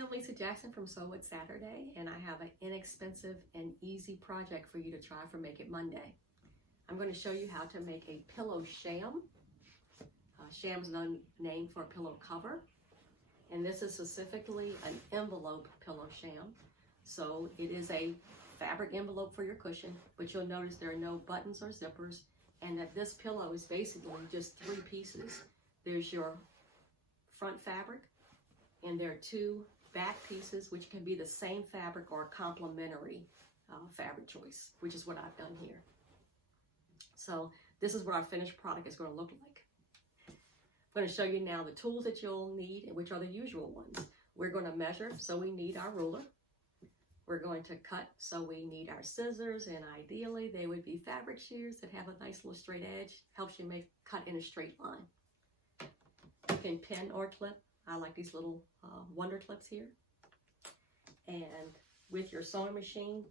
I'm Lisa Jackson from Sew It Saturday, and I have an inexpensive and easy project for you to try for Make It Monday. I'm going to show you how to make a pillow sham. Sham's the name for a pillow cover, and this is specifically an envelope pillow sham. So it is a fabric envelope for your cushion, but you'll notice there are no buttons or zippers, and that this pillow is basically just three pieces. There's your front fabric, and there are two back pieces, which can be the same fabric or complementary fabric choice, which is what I've done here. So this is what our finished product is going to look like. I'm going to show you now the tools that you'll need, which are the usual ones. We're going to measure, so we need our ruler. We're going to cut, so we need our scissors, and ideally they would be fabric shears that have a nice little straight edge. Helps you cut in a straight line. You can pin or clip. I like these little wonder clips here. And with your sewing machine,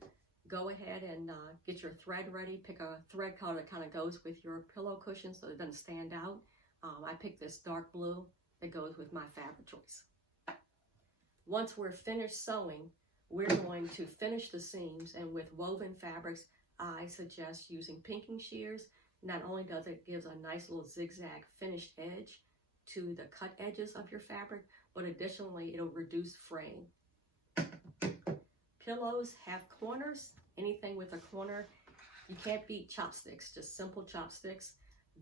go ahead and get your thread ready. Pick a thread color that kind of goes with your pillow cushion so it doesn't stand out. I picked this dark blue that goes with my fabric choice. Once we're finished sewing, we're going to finish the seams, and with woven fabrics, I suggest using pinking shears. Not only does it give a nice little zigzag finished edge to the cut edges of your fabric, but additionally it'll reduce fraying. Pillows have corners. Anything with a corner, you can't beat chopsticks, just simple chopsticks.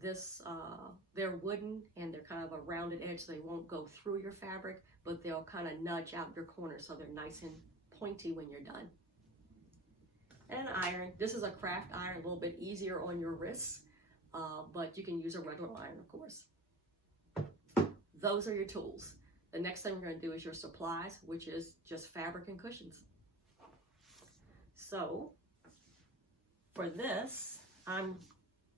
They're wooden and they're kind of a rounded edge, so they won't go through your fabric, but they'll kind of nudge out your corners so they're nice and pointy when you're done. And an iron. This is a craft iron, a little bit easier on your wrists, but you can use a regular iron, of course. Those are your tools. The next thing we're going to do is your supplies, which is just fabric and cushions. So for this, I'm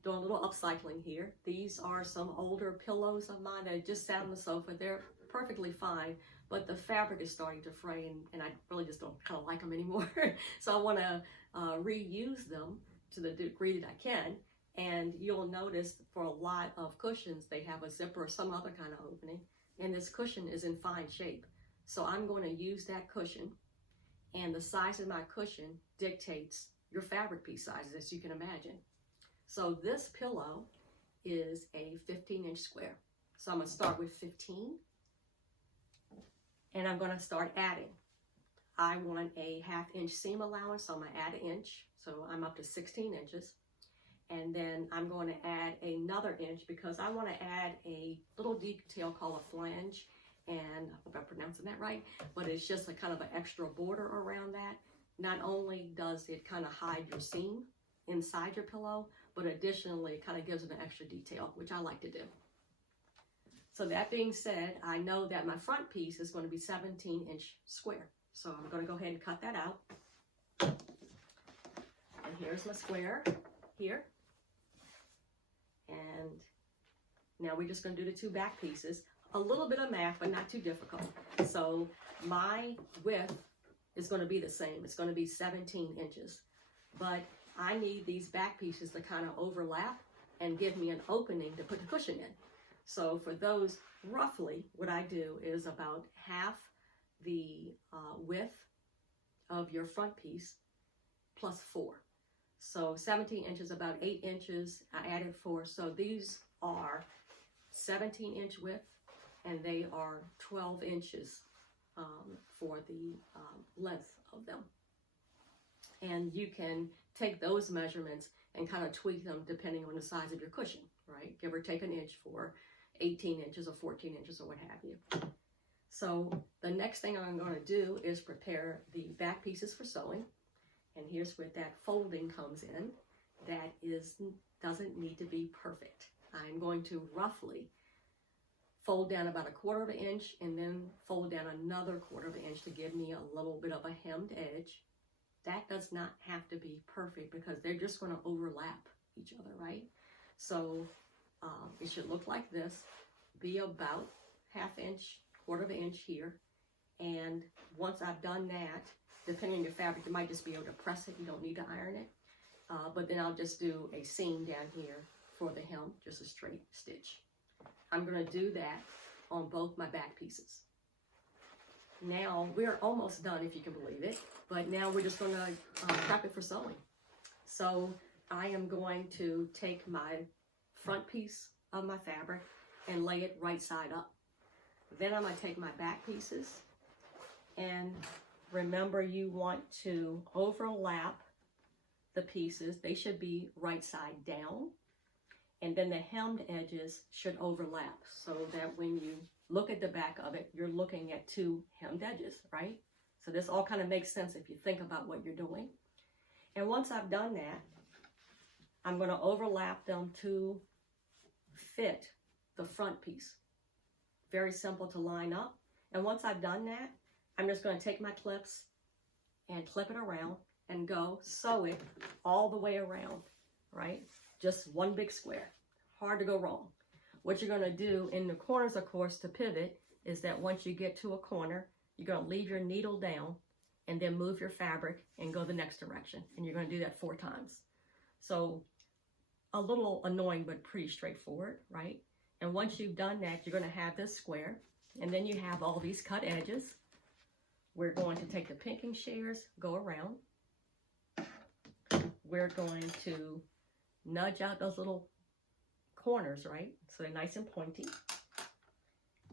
doing a little upcycling here. These are some older pillows of mine that just sat on the sofa. They're perfectly fine, but the fabric is starting to fray, and I really just don't kind of like them anymore. So I want to reuse them to the degree that I can. And you'll notice for a lot of cushions, they have a zipper or some other kind of opening, and this cushion is in fine shape. So I'm going to use that cushion, and the size of my cushion dictates your fabric piece sizes, as you can imagine. So this pillow is a 15-inch square. So I'm going to start with 15, and I'm going to start adding. I want a 1/2 inch seam allowance, so I'm going to add 1 inch. So I'm up to 16 inches. And then I'm going to add another inch because I want to add a little detail called a flange. And I hope I'm pronouncing that right, but it's just a kind of an extra border around that. Not only does it kind of hide your seam inside your pillow, but additionally it kind of gives it an extra detail, which I like to do. So that being said, I know that my front piece is going to be 17-inch square. So I'm going to go ahead and cut that out. And here's my square here. And now we're just going to do the two back pieces. A little bit of math, but not too difficult. So my width is going to be the same. It's going to be 17 inches. But I need these back pieces to kind of overlap and give me an opening to put the cushion in. So for those, roughly, what I do is about half the width of your front piece plus 4. So 17 inches, about 8 inches, I added 4. So these are 17-inch width, and they are 12 inches for the length of them. And you can take those measurements and kind of tweak them depending on the size of your cushion, right? Give or take 1 inch for 18 inches or 14 inches or what have you. So the next thing I'm going to do is prepare the back pieces for sewing. And here's where that folding comes in. That doesn't need to be perfect. I'm going to roughly fold down about 1/4 inch and then fold down another 1/4 inch to give me a little bit of a hemmed edge. That does not have to be perfect because they're just going to overlap each other, right? So it should look like this, be about 1/2 inch, 1/4 inch here. And once I've done that, depending on your fabric, you might just be able to press it. You don't need to iron it. But then I'll just do a seam down here for the hem, just a straight stitch. I'm going to do that on both my back pieces. Now we're almost done, if you can believe it, but now we're just going to prep it for sewing. So I am going to take my front piece of my fabric and lay it right side up. Then I'm going to take my back pieces, and remember, you want to overlap the pieces. They should be right side down, and then the hemmed edges should overlap so that when you look at the back of it, you're looking at two hemmed edges, right? So this all kind of makes sense if you think about what you're doing. And once I've done that, I'm going to overlap them to fit the front piece. Very simple to line up. And once I've done that, I'm just going to take my clips and clip it around and go sew it all the way around, right? Just one big square. Hard to go wrong. What you're going to do in the corners, of course, to pivot is that once you get to a corner, you're going to leave your needle down and then move your fabric and go the next direction. And you're going to do that 4 times. So a little annoying, but pretty straightforward, right? And once you've done that, you're going to have this square, and then you have all these cut edges. We're going to take the pinking shears, go around. We're going to nudge out those little corners, right? So they're nice and pointy.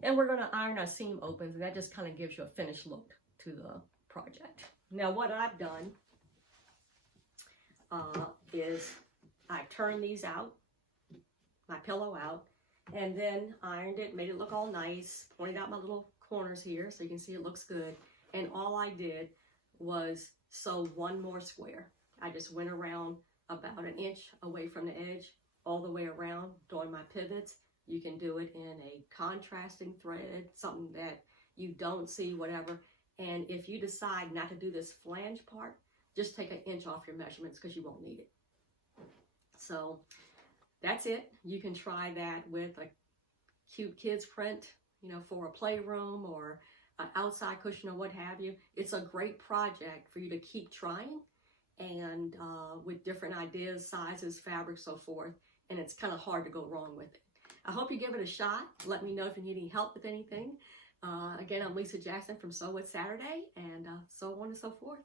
And we're going to iron our seam opens, and that just kind of gives you a finished look to the project. Now, what I've done is I turned these out, my pillow out, and then ironed it, made it look all nice, pointed out my little corners here so you can see it looks good. And all I did was sew one more square. I just went around about an inch away from the edge, all the way around, doing my pivots. You can do it in a contrasting thread, something that you don't see, whatever. And if you decide not to do this flange part, just take an inch off your measurements because you won't need it. So that's it. You can try that with a cute kids print, you know, for a playroom or an outside cushion or what have you. It's a great project for you to keep trying, and with different ideas, sizes, fabrics, so forth. And it's kind of hard to go wrong with it. I hope you give it a shot. Let me know if you need any help with anything. Again, I'm Lisa Jackson from Sew With Saturday, and so on and so forth.